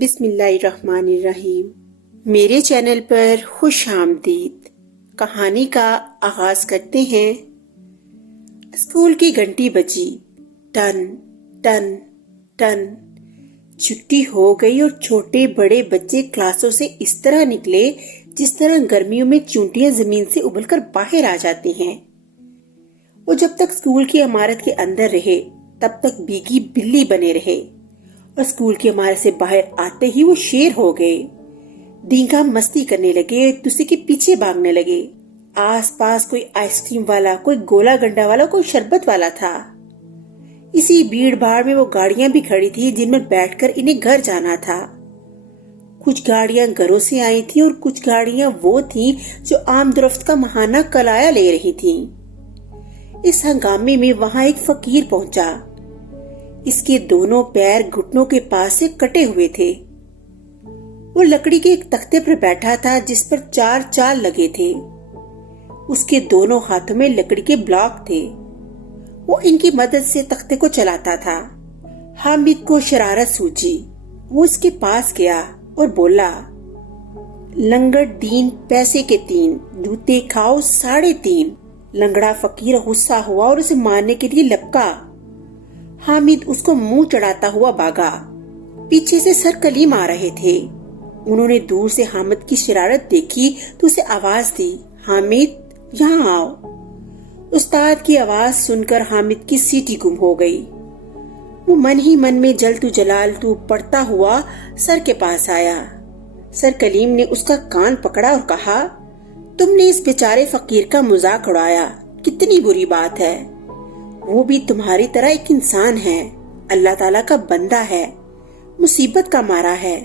بسم اللہ الرحمن الرحیم۔ میرے چینل پر خوش آمدید۔ کہانی کا آغاز کرتے ہیں۔ اسکول کی گھنٹی بجی، ٹن ٹن ٹن۔ چھٹی ہو گئی اور چھوٹے بڑے بچے کلاسوں سے اس طرح نکلے جس طرح گرمیوں میں چونٹیاں زمین سے ابل کر باہر آ جاتی ہیں۔ وہ جب تک اسکول کی عمارت کے اندر رہے تب تک بیگی بلی بنے رہے، اور اسکول کی عمارت سے باہر آتے ہی وہ شیر ہو گئے۔ دینگا مستی کرنے لگے، ایک دوسرے کے پیچھے بھاگنے لگے۔ آس پاس کوئی آئس کریم والا، کوئی گولا گنڈا والا، کوئی شربت والا تھا۔ اسی بھیڑ بھاڑ میں وہ گاڑیاں بھی کھڑی تھی جن میں بیٹھ کر انہیں گھر جانا تھا۔ کچھ گاڑیاں گھروں سے آئی تھی اور کچھ گاڑیاں وہ تھیں جو آم درفت کا ماہانہ کلایا لے رہی تھیں۔ اس ہنگامے میں وہاں ایک فقیر پہنچا۔ اس کے دونوں پیر گھٹنوں کے پاس سے کٹے ہوئے تھے۔ وہ لکڑی کے ایک تختے پر بیٹھا تھا جس پر 4 چال لگے تھے۔ اس کے دونوں ہاتھوں میں لکڑی کے بلاک تھے۔ وہ ان کی مدد سے تختے کو چلاتا تھا۔ حامد کو شرارت سوچی۔ وہ اس کے پاس گیا اور بولا، لنگڑ دین پیسے کے 3، جوتے کھاؤ 3.5۔ لنگڑا فقیر غصہ ہوا اور اسے مارنے کے لیے لپکا۔ حامد اس کو منہ چڑھاتا ہوا بھاگا۔ پیچھے سے سر کلیم آ رہے تھے۔ انہوں نے دور سے حامد کی شرارت دیکھی تو اسے آواز دی، حامد یہاں آؤ۔ استاد کی آواز سن کر حامد کی سیٹی گم ہو گئی۔ وہ من ہی من میں جلتو جلالتو پڑھتا ہوا سر کے پاس آیا۔ سر کلیم نے اس کا کان پکڑا اور کہا، تم نے اس بیچارے فقیر کا مذاق اڑایا، کتنی بری بات ہے۔ وہ بھی تمہاری طرح ایک انسان ہے، اللہ تعالیٰ کا بندہ ہے، مصیبت کا مارا ہے،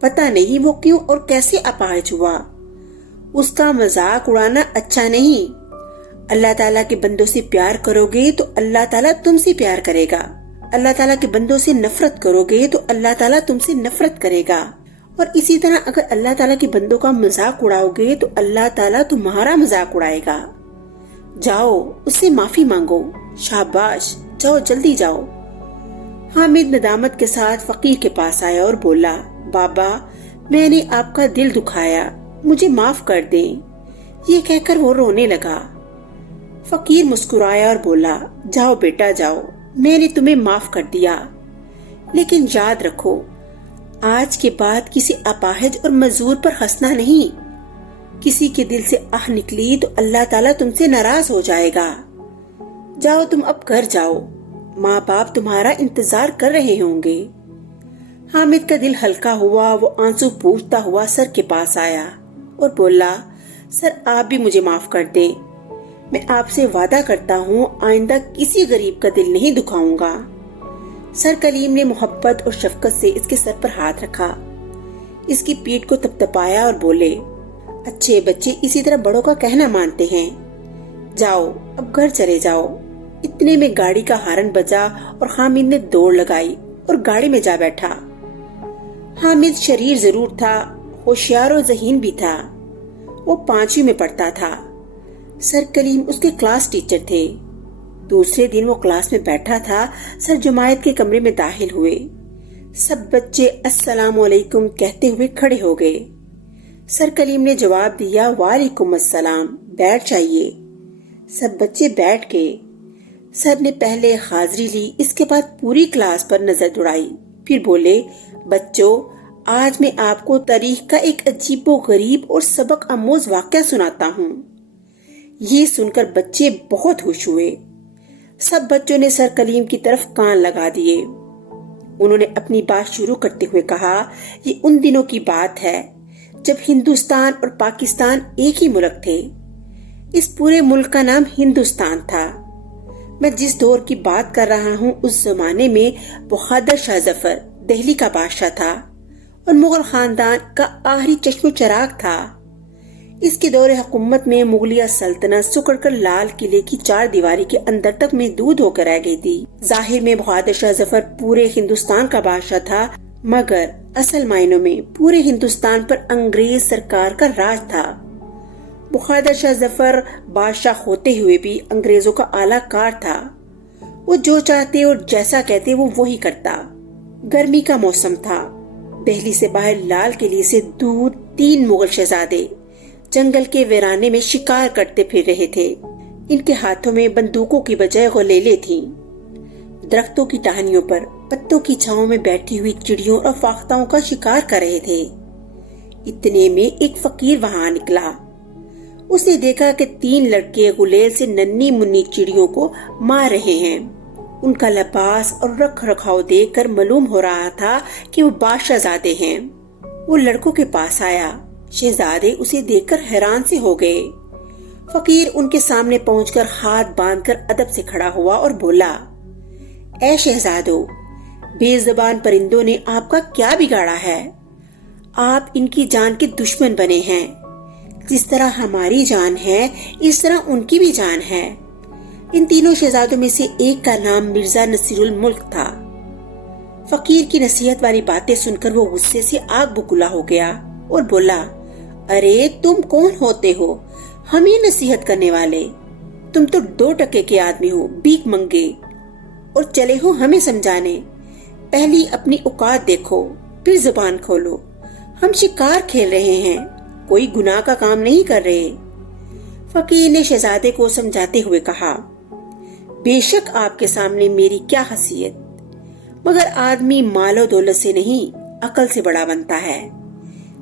پتہ نہیں وہ کیوں اور کیسے اپاہج ہوا۔ اس کا مذاق اڑانا اچھا نہیں۔ اللہ تعالیٰ کے بندوں سے پیار کرو گے تو اللہ تعالیٰ تم سے پیار کرے گا، اللہ تعالیٰ کے بندوں سے نفرت کرو گے تو اللہ تعالیٰ تم سے نفرت کرے گا، اور اسی طرح اگر اللہ تعالیٰ کے بندوں کا مذاق اڑاؤ گے تو اللہ تعالیٰ تمہارا مذاق اڑائے گا۔ جاؤ اس سے معافی مانگو، شاباش، جاؤ جلدی جاؤ۔ حامد ندامت کے ساتھ فقیر کے پاس آیا اور بولا، بابا میں نے آپ کا دل دکھایا، مجھے معاف کر دیں۔ یہ کہہ کر وہ رونے لگا۔ فقیر مسکرایا اور بولا، جاؤ بیٹا جاؤ، میں نے تمہیں معاف کر دیا، لیکن یاد رکھو آج کے بعد کسی اپاہج اور مزدور پر ہنسنا نہیں۔ کسی کے دل سے آہ نکلی تو اللہ تعالیٰ تم سے ناراض ہو جائے گا۔ جاؤ تم اب گھر جاؤ، ماں باپ تمہارا انتظار کر رہے ہوں گے۔ حامد کا دل ہلکا ہوا۔ وہ آنسو پوچھتا ہوا سر کے پاس آیا اور بولا، سر آپ بھی مجھے معاف کر دیں، میں آپ سے وعدہ کرتا ہوں آئندہ کسی غریب کا دل نہیں دکھاؤں گا۔ سر کلیم نے محبت اور شفقت سے اس کے سر پر ہاتھ رکھا، اس کی پیٹھ کو تپتپایا اور بولے، اچھے بچے اسی طرح بڑوں کا کہنا مانتے ہیں، جاؤ اب گھر چلے جاؤ۔ اتنے میں گاڑی کا ہارن بجا اور حامد نے دوڑ لگائی اور گاڑی میں جا بیٹھا۔ حامد شریر ضرور تھا، ہوشیار و ذہین بھی تھا۔ وہ 5ویں میں پڑھتا تھا۔ سر کلیم اس کے کلاس ٹیچر تھے۔ دوسرے دن وہ کلاس میں بیٹھا تھا۔ سر جماعت کے کمرے میں داخل ہوئے۔ سب بچے السلام علیکم کہتے ہوئے کھڑے ہو گئے۔ سر کلیم نے جواب دیا، وعلیکم السلام، بیٹھ جائیے۔ سب بچے بیٹھ گئے۔ سر نے پہلے حاضری لی، اس کے بعد پوری کلاس پر نظر دوڑائی، پھر بولے، بچوں آج میں آپ کو تاریخ کا ایک عجیب و غریب اور سبق آموز واقعہ سناتا ہوں۔ یہ سن کر بچے بہت خوش ہوئے۔ سب بچوں نے سر کلیم کی طرف کان لگا دیے۔ انہوں نے اپنی بات شروع کرتے ہوئے کہا، یہ ان دنوں کی بات ہے جب ہندوستان اور پاکستان ایک ہی ملک تھے۔ اس پورے ملک کا نام ہندوستان تھا۔ میں جس دور کی بات کر رہا ہوں اس زمانے میں بہادر شاہ ظفر دہلی کا بادشاہ تھا اور مغل خاندان کا آخری چشم و چراغ تھا۔ اس کے دور حکومت میں مغلیہ سلطنت سکڑ کر لال قلعے کی 4 دیواری کے اندر تک محدود ہو کر رہ گئی تھی۔ ظاہر میں بہادر شاہ ظفر پورے ہندوستان کا بادشاہ تھا، مگر اصل معنوں میں پورے ہندوستان پر انگریز سرکار کا راج تھا۔ بہادر شاہ ظفر بادشاہ ہوتے ہوئے بھی انگریزوں کا اعلیٰ کار تھا۔ وہ جو چاہتے اور جیسا کہتے وہ وہی کرتا۔ گرمی کا موسم تھا۔ دہلی سے باہر لال قلعے سے دور 3 مغل شہزادے جنگل کے ویرانے میں شکار کرتے پھر رہے تھے۔ ان کے ہاتھوں میں بندوقوں کی بجائے غلیلیں تھیں۔ درختوں کی ٹہنیوں پر پتوں کی چھاؤں میں بیٹھی ہوئی چڑیوں اور فاختاؤں کا شکار کر رہے تھے۔ اتنے میں ایک فقیر وہاں نکلا۔ اس نے دیکھا کہ 3 لڑکے غلیل سے ننھی منی چڑیوں کو مار رہے ہیں۔ ان کا لباس اور رکھ رکھاؤ دیکھ کر معلوم ہو رہا تھا کہ وہ بادشاہ زادے ہیں۔ وہ لڑکوں کے پاس آیا۔ شہزادے اسے دیکھ کر حیران سے ہو گئے۔ فقیر ان کے سامنے پہنچ کر ہاتھ باندھ کر ادب سے کھڑا ہوا اور بولا، اے شہزادو، بے زبان پرندوں نے آپ کا کیا بگاڑا ہے؟ آپ ان کی جان کے دشمن بنے ہیں۔ جس طرح ہماری جان ہے اس طرح ان کی بھی جان ہے۔ ان تینوں شہزادوں میں سے ایک کا نام مرزا نصیر الملک تھا۔ فقیر کی نصیحت والی باتیں سن کر وہ غصے سے آگ بگولا ہو گیا اور بولا، ارے تم کون ہوتے ہو ہمیں نصیحت کرنے والے؟ تم تو 2 ٹکے کے آدمی ہو، بھیک منگے، اور چلے ہو ہمیں سمجھانے۔ پہلی اپنی اوقات دیکھو پھر زبان کھولو۔ ہم شکار کھیل رہے ہیں، کوئی گناہ کا کام نہیں کر رہے۔ فقیر نے شہزادے کو سمجھاتے ہوئے کہا، بے شک آپ کے سامنے میری کیا حیثیت، مگر آدمی مال و دولت سے نہیں عقل سے بڑا بنتا ہے۔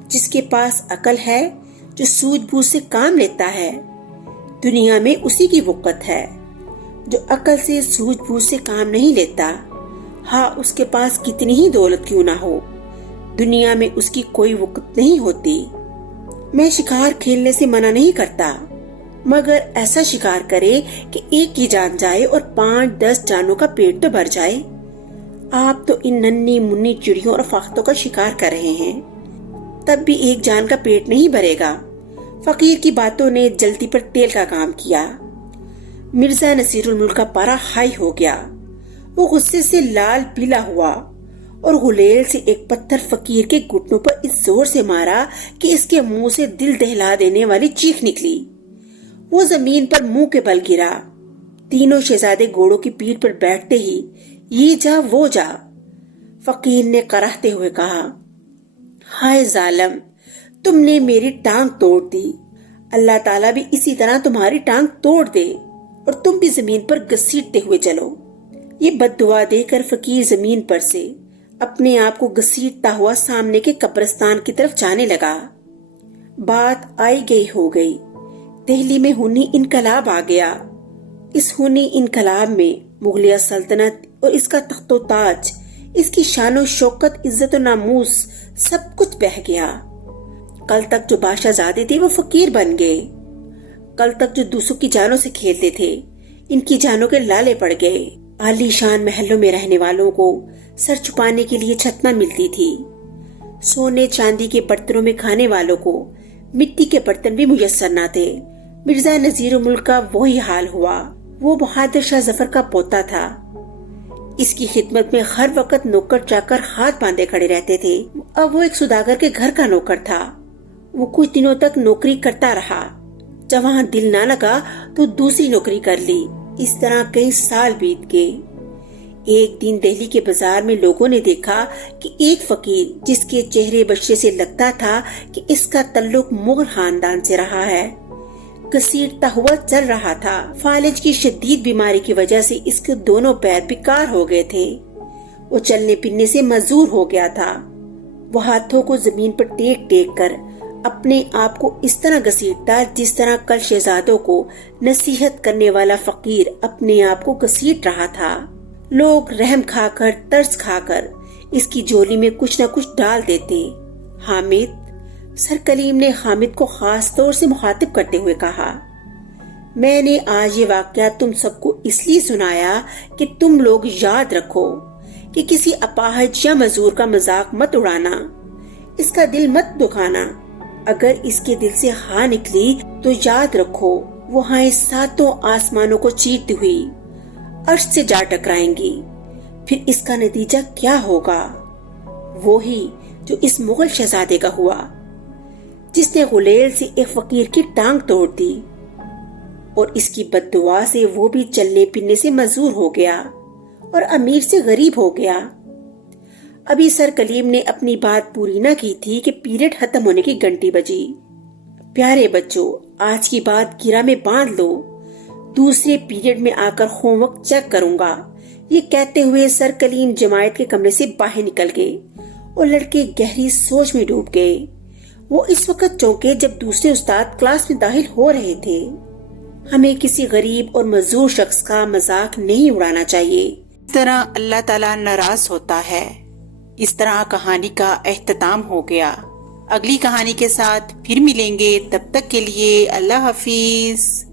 جس کے پاس عقل ہے، جو سوجھ بوجھ سے کام لیتا ہے، دنیا میں اسی کی وقت ہے۔ جو عقل سے سوجھ بوجھ سے کام نہیں لیتا، ہاں اس کے پاس کتنی ہی دولت کیوں نہ ہو، دنیا میں اس کی کوئی وقت نہیں ہوتی۔ میں شکار کھیلنے سے منع نہیں کرتا، مگر ایسا شکار کرے کہ ایک کی جان جائے اور 5-10 جانوں کا پیٹ تو بھر جائے۔ آپ تو ان ننھی منی چڑیوں اور فاختوں کا شکار کر رہے ہیں، تب بھی ایک جان کا پیٹ نہیں بھرے گا۔ فقیر کی باتوں نے جلتی پر تیل کا کام کیا۔ مرزا نصیر الملک کا پارا ہائی ہو گیا۔ وہ غصے سے لال پیلا ہوا اور غلیل سے ایک پتھر فقیر کے گھٹنوں پر اس زور سے مارا کہ اس کے منہ سے دل دہلا دینے والی چیخ نکلی۔ وہ زمین پر منہ کے بل گرا۔ تینوں شہزادے گھوڑوں کی پیٹھ پر بیٹھتے ہی یہ جا وہ جا۔ فقیر نے کراہتے ہوئے کہا، ہائے ظالم، تم نے میری ٹانگ توڑ دی، اللہ تعالیٰ بھی اسی طرح تمہاری ٹانگ توڑ دے اور تم بھی زمین پر گھسیٹتے ہوئے چلو۔ یہ بد دعا دے کر فقیر زمین پر سے اپنے آپ کو گھسیٹتا ہوا سامنے کے قبرستان کی طرف جانے لگا۔ بات آئی گئی ہو گئی، دہلی میں خونی انقلاب آ گیا۔ اس خونی انقلاب میں مغلیہ سلطنت اور اس کا تخت و تاج، اس کی شان و شوکت، عزت و ناموس سب کچھ بہہ گیا۔ کل تک جو بادشاہ زادے تھے وہ فقیر بن گئے۔ کل تک جو دوسروں کی جانوں سے کھیلتے تھے، ان کی جانوں کے لالے پڑ گئے۔ عالی شان محلوں میں رہنے والوں کو سر چھپانے کے لیے چھت نہ ملتی تھی۔ سونے چاندی کے برتنوں میں کھانے والوں کو مٹی کے برتن بھی میسر نہ تھے۔ مرزا نصیر الملک کا وہی حال ہوا۔ وہ بہادر شاہ ظفر کا پوتا تھا۔ اس کی خدمت میں ہر وقت نوکر چاکر ہاتھ باندھے کھڑے رہتے تھے۔ اب وہ ایک سوداگر کے گھر کا نوکر تھا۔ وہ کچھ دنوں تک نوکری کرتا رہا، جب وہاں دل نہ لگا تو دوسری نوکری کر لی۔ اس طرح کئی سال بیت گئے۔ ایک دن دہلی کے بازار میں لوگوں نے دیکھا کہ ایک فقیر، جس کے چہرے بشرے سے لگتا تھا کہ اس کا تعلق مغل خاندان سے رہا ہے، گھسیٹتا ہوا چل رہا تھا۔ فالج کی شدید بیماری کی وجہ سے اس کے دونوں پیر بیکار ہو گئے تھے۔ وہ چلنے پھرنے سے معذور ہو گیا تھا۔ وہ ہاتھوں کو زمین پر ٹیک ٹیک کر اپنے آپ کو اس طرح گھسیٹتا جس طرح کل شہزادوں کو نصیحت کرنے والا فقیر اپنے آپ کو گھسیٹ رہا تھا۔ لوگ رحم کھا کر، ترس کھا کر اس کی جولی میں کچھ نہ کچھ ڈال دیتے۔ حامد، سر کلیم نے حامد کو خاص طور سے مخاطب کرتے ہوئے کہا، میں نے آج یہ واقعہ تم سب کو اس لیے سنایا کہ تم لوگ یاد رکھو کہ کسی اپاہج یا مزدور کا مذاق مت اڑانا، اس کا دل مت دکھانا۔ اگر اس کے دل سے ہاں نکلی تو یاد رکھو وہ ہائیں 7 آسمانوں کو چیرتی ہوئی عرش سے جا ٹکرائیں گی۔ پھر اس کا نتیجہ کیا ہوگا؟ وہی جو اس مغل شہزادے کا ہوا، جس نے غلیل سے ایک فقیر کی ٹانگ توڑ دی، اور اس کی بد دعا سے وہ بھی چلنے پھرنے سے معذور ہو گیا اور امیر سے غریب ہو گیا۔ ابھی سر کلیم نے اپنی بات پوری نہ کی تھی کہ پیریڈ ختم ہونے کی گھنٹی بجی۔ پیارے بچوں، آج کی بات گرہ میں باندھ لو، دوسرے پیریڈ میں آ کر ہوم ورک چیک کروں گا۔ یہ کہتے ہوئے سر کلیم جماعت کے کمرے سے باہر نکل گئے اور لڑکے گہری سوچ میں ڈوب گئے۔ وہ اس وقت چونکے جب دوسرے استاد کلاس میں داخل ہو رہے تھے۔ ہمیں کسی غریب اور معذور شخص کا مذاق نہیں اڑانا چاہیے، اس طرح اللہ تعالیٰ ناراض ہوتا ہے۔ اس طرح کہانی کا اختتام ہو گیا۔ اگلی کہانی کے ساتھ پھر ملیں گے، تب تک کے لیے اللہ حافظ۔